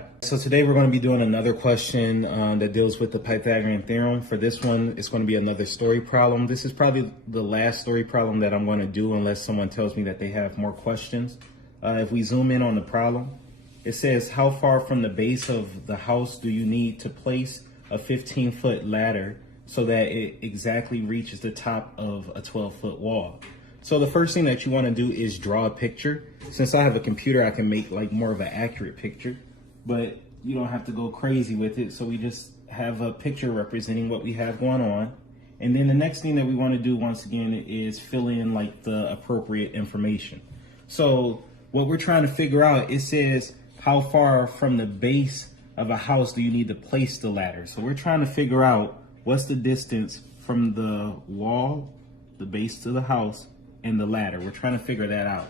Bye. So today we're going to be doing another question that deals with the Pythagorean theorem. For this one, it's going to be another story problem. This is probably the last story problem that I'm going to do unless someone tells me that they have more questions. If we zoom in on the problem, it says, how far from the base of the house do you need to place a 15-foot ladder so that it exactly reaches the top of a 12-foot wall? So the first thing that you want to do is draw a picture. Since I have a computer, I can make like more of an accurate picture, but you don't have to go crazy with it. So we just have a picture representing what we have going on. And then the next thing that we want to do once again is fill in like the appropriate information. So what we're trying to figure out, it says, how far from the base of a house do you need to place the ladder? So we're trying to figure out what's the distance from the wall, the base to the house, and the ladder. We're trying to figure that out.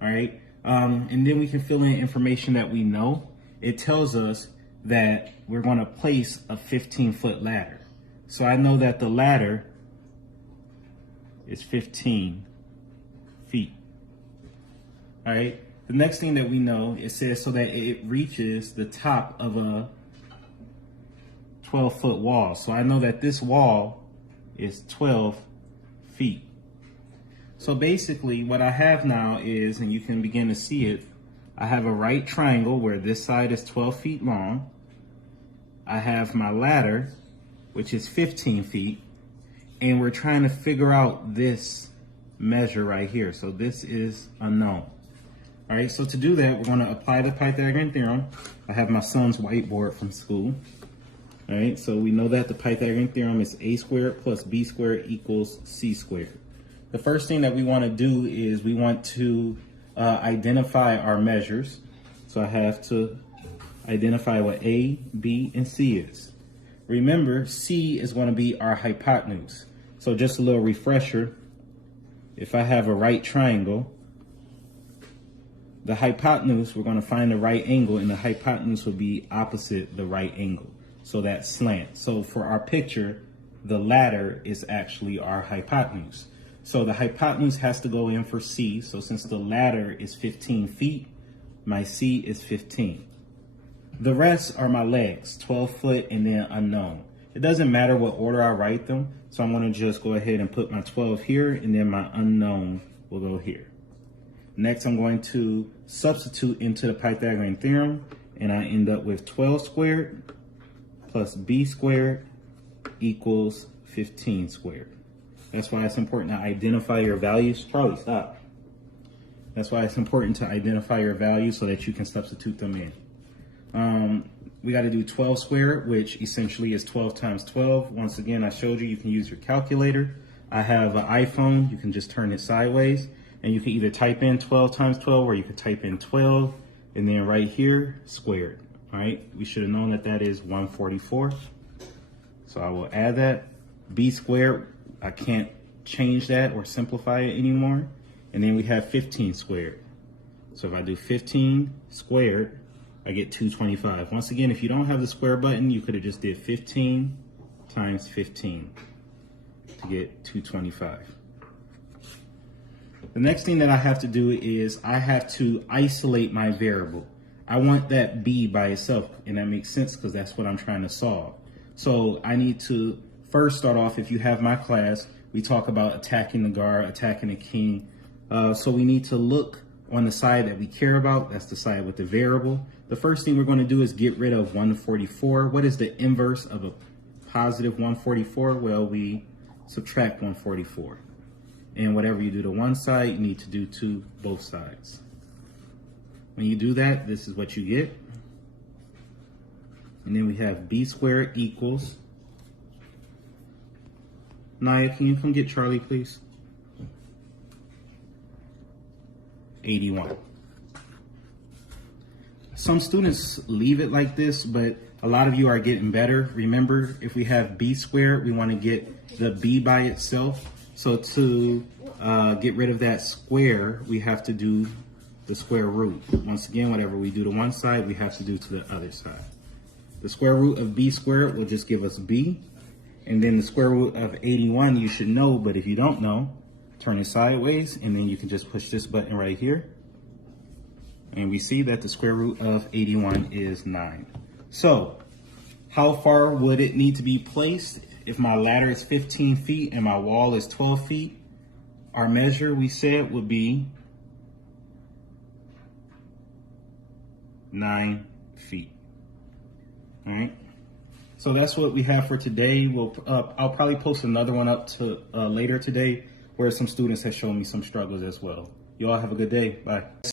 All right. And then we can fill in information that we know. It tells us that we're going to place a 15-foot ladder. So I know that the ladder is 15 feet. All right. The next thing that we know, it says so that it reaches the top of a 12-foot wall. So I know that this wall is 12 feet. So basically what I have now is, and you can begin to see it, I have a right triangle where this side is 12 feet long. I have my ladder, which is 15 feet, and we're trying to figure out this measure right here. So this is unknown. All right, so to do that, we're going to apply the Pythagorean theorem. I have my son's whiteboard from school. All right, so we know that the Pythagorean theorem is a squared plus b squared equals c squared. The first thing that we want to do is we want to identify our measures. So I have to identify what A, B, and C is. Remember, C is going to be our hypotenuse. So just a little refresher, if I have a right triangle, the hypotenuse, we're going to find the right angle, and the hypotenuse will be opposite the right angle. So that's slant. So for our picture, the ladder is actually our hypotenuse. So the hypotenuse has to go in for C. So since the ladder is 15 feet, my C is 15. The rest are my legs, 12 foot and then unknown. It doesn't matter what order I write them. So I'm going to just go ahead and put my 12 here, and then my unknown will go here. Next, I'm going to substitute into the Pythagorean theorem, and I end up with 12 squared plus b squared equals 15 squared. That's why it's important to identify your values. Charlie, stop. That's why it's important to identify your values so that you can substitute them in. We got to do 12 squared, which essentially is 12 times 12. Once again, I showed you can use your calculator. I have an iPhone. You can just turn it sideways, and you can either type in 12 times 12, or you could type in 12, and then right here, squared. All right, we should have known that that is 144. So I will add that. B squared, I can't change that or simplify it anymore. And then we have 15 squared. So if I do 15 squared, I get 225. Once again, if you don't have the square button, you could have just did 15 times 15 to get 225. The next thing that I have to do is I have to isolate my variable. I want that b by itself, and that makes sense because that's what I'm trying to solve. So I need to first start off, if you have my class, we talk about attacking the guard, attacking the king. So we need to look on the side that we care about. That's the side with the variable. The first thing we're going to do is get rid of 144. What is the inverse of a positive 144? Well, we subtract 144. And whatever you do to one side, you need to do to both sides. When you do that, this is what you get. And then we have b squared equals, Naya, can you come get Charlie, please? 81. Some students leave it like this, but a lot of you are getting better. Remember, if we have b squared, we want to get the b by itself. So to get rid of that square, we have to do the square root. Once again, whatever we do to one side, we have to do to the other side. The square root of b squared will just give us b. And then the square root of 81, you should know, but if you don't know, turn it sideways, and then you can just push this button right here. And we see that the square root of 81 is 9. So how far would it need to be placed if my ladder is 15 feet and my wall is 12 feet? Our measure, we said, would be 9 feet. All right. So that's what we have for today. I'll probably post another one up to later today where some students have shown me some struggles as well. You all have a good day. Bye.